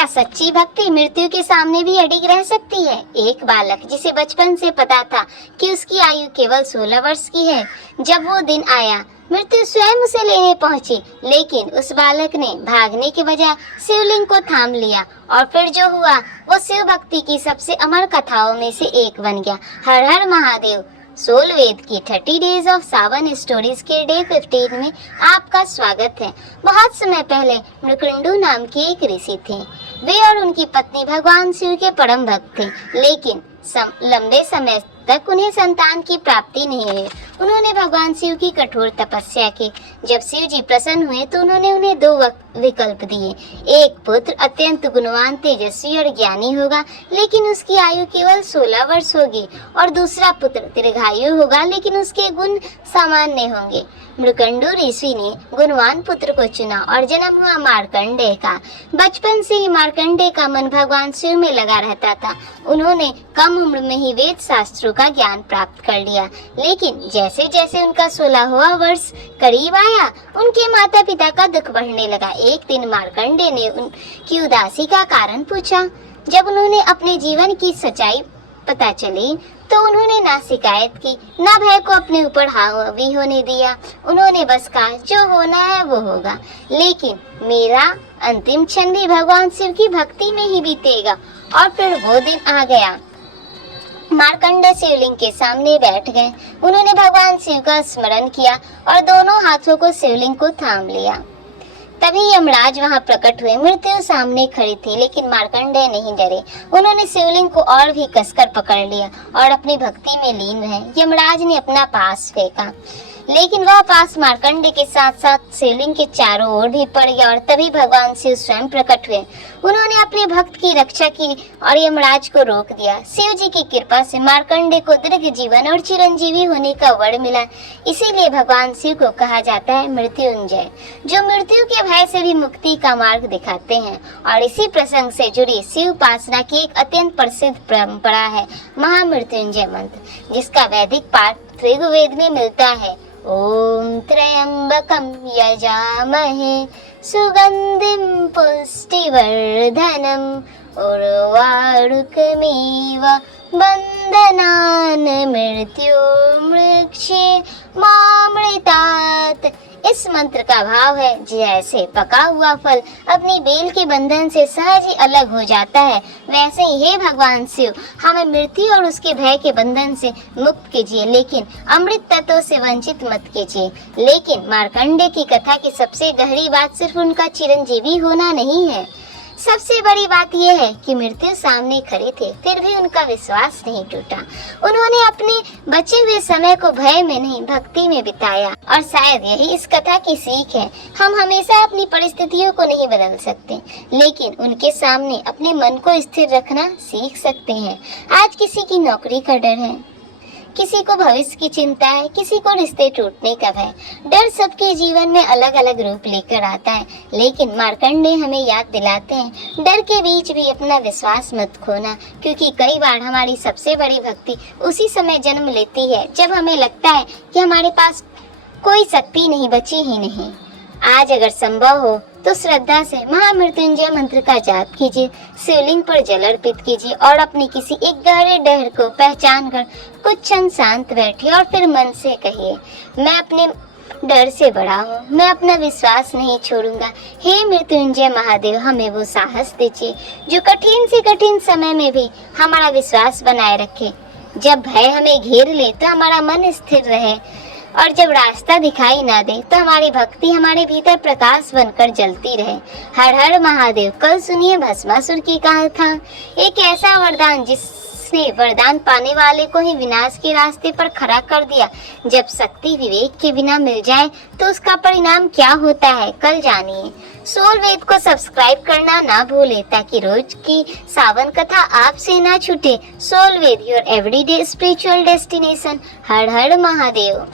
क्या सच्ची भक्ति मृत्यु के सामने भी अडिग रह सकती है? एक बालक जिसे बचपन से पता था कि उसकी आयु केवल 16 वर्ष की है, जब वो दिन आया मृत्यु स्वयं उसे लेने पहुंची, लेकिन उस बालक ने भागने के बजाय शिवलिंग को थाम लिया और फिर जो हुआ वो शिव भक्ति की सबसे अमर कथाओं में से एक बन गया। हर हर महादेव। सोल वेद की 30 डेज ऑफ सावन स्टोरीज के डे 15 में आपका स्वागत है। बहुत समय पहले मृकंडू नाम के एक ऋषि थे। वे और उनकी पत्नी भगवान शिव के परम भक्त थे, लेकिन लंबे समय तक उन्हें संतान की प्राप्ति नहीं हुई। उन्होंने भगवान शिव की कठोर तपस्या की। जब शिव जी प्रसन्न हुए तो उन्होंने उन्हें 2 विकल्प दिए। एक पुत्र अत्यंत गुणवान, तेजस्वी और ज्ञानी होगा, लेकिन उसकी आयु केवल 16 वर्ष होगी, और दूसरा पुत्र दीर्घायु होगा, लेकिन उसके गुण सामान्य होंगे। मृकंडू ऋषि ने गुणवान पुत्र को चुना और जन्म हुआ मार्कंडेय का। बचपन से ही मार्कंडेय का मन भगवान शिव में लगा रहता था। उन्होंने कम उम्र में ही वेद शास्त्रों का ज्ञान प्राप्त कर लिया, लेकिन जैसे जैसे उनका 16वां वर्ष करीब आया, उनके माता पिता का दुख बढ़ने लगा। एक दिन मार्कंडेय ने उनकी उदासी का कारण पूछा। जब उन्होंने अपने जीवन की सच्चाई पता चली तो उन्होंने ना शिकायत की, ना भय को अपने ऊपर हावी होने दिया। उन्होंने बस कहा, जो होना है वो होगा, लेकिन मेरा अंतिम क्षण भी भगवान शिव की भक्ति में ही बीतेगा। और फिर वो दिन आ गया। मार्कंडेय शिवलिंग के सामने बैठ गए। उन्होंने भगवान शिव का स्मरण किया और दोनों हाथों को शिवलिंग को थाम लिया। तभी यमराज वहां प्रकट हुए। मृत्यु सामने खड़ी थी, लेकिन मार्कंडेय नहीं डरे। उन्होंने शिवलिंग को और भी कसकर पकड़ लिया और अपनी भक्ति में लीन रहे। यमराज ने अपना पास फेंका, लेकिन वह पास मार्कंडेय के साथ साथ शिवलिंग के चारों ओर भी पड़ गया, और तभी भगवान शिव स्वयं प्रकट हुए। उन्होंने अपने भक्त की रक्षा की और यमराज को रोक दिया। शिव जी की कृपा से मार्कंडेय को दीर्घ जीवन और चिरंजीवी होने का वर मिला। इसीलिए भगवान शिव को कहा जाता है मृत्युंजय, जो मृत्यु के भय से भी मुक्ति का मार्ग दिखाते हैं। और इसी प्रसंग से जुड़ी शिव उपासना की एक अत्यंत प्रसिद्ध परंपरा है महामृत्युंजय मंत्र, जिसका वैदिक पाठ ऋग्वेद में मिलता है। ओम त्र्यंबकं यजामहे सुगंधिं पुष्टिवर्धनम् उर्वारुकमिव बंधनान् मृत्युर्मुक्षे मामृतात्। इस मंत्र का भाव है, जैसे पका हुआ फल अपनी बेल के बंधन से सहज ही अलग हो जाता है, वैसे ही हे भगवान शिव, हमें मृत्यु और उसके भय के बंधन से मुक्त कीजिए, लेकिन अमृत तत्वों से वंचित मत कीजिए। लेकिन मार्कंडेय की कथा की सबसे गहरी बात सिर्फ उनका चिरंजीवी होना नहीं है। सबसे बड़ी बात यह है कि मृत्यु सामने खड़ी थी, फिर भी उनका विश्वास नहीं टूटा। उन्होंने अपने बचे हुए समय को भय में नहीं, भक्ति में बिताया। और शायद यही इस कथा की सीख है। हम हमेशा अपनी परिस्थितियों को नहीं बदल सकते, लेकिन उनके सामने अपने मन को स्थिर रखना सीख सकते हैं। आज किसी की नौकरी का डर है, किसी को भविष्य की चिंता है, किसी को रिश्ते टूटने का भय। डर सबके जीवन में अलग अलग रूप लेकर आता है, लेकिन मार्कंडेय हमें याद दिलाते हैं, डर के बीच भी अपना विश्वास मत खोना, क्योंकि कई बार हमारी सबसे बड़ी भक्ति उसी समय जन्म लेती है जब हमें लगता है कि हमारे पास कोई शक्ति नहीं बची ही नहीं। आज अगर संभव हो तो श्रद्धा से महामृत्युंजय मंत्र का जाप कीजिए, शिवलिंग पर जल अर्पित कीजिए और अपनी किसी एक गहरे डर को पहचान कर कुछ क्षण शांत बैठिए और फिर मन से कहिए, मैं अपने डर से बड़ा हूँ, मैं अपना विश्वास नहीं छोड़ूंगा। हे मृत्युंजय महादेव, हमें वो साहस दीजिए जो कठिन से कठिन समय में भी हमारा विश्वास बनाए रखे। जब भय हमें घेर ले तो हमारा मन स्थिर रहे, और जब रास्ता दिखाई ना दे तो हमारी भक्ति हमारे भीतर प्रकाश बनकर जलती रहे। हर हर महादेव। कल सुनिए भस्मासुर की कथा, एक ऐसा वरदान जिसने वरदान पाने वाले को ही विनाश के रास्ते पर खड़ा कर दिया। जब शक्ति विवेक के बिना मिल जाए तो उसका परिणाम क्या होता है, कल जानिए। सोल वेद को सब्सक्राइब करना ना भूले ताकि रोज की सावन कथा आपसे ना छूटे। Soul Veda, your everyday spiritual destination. हर हर महादेव।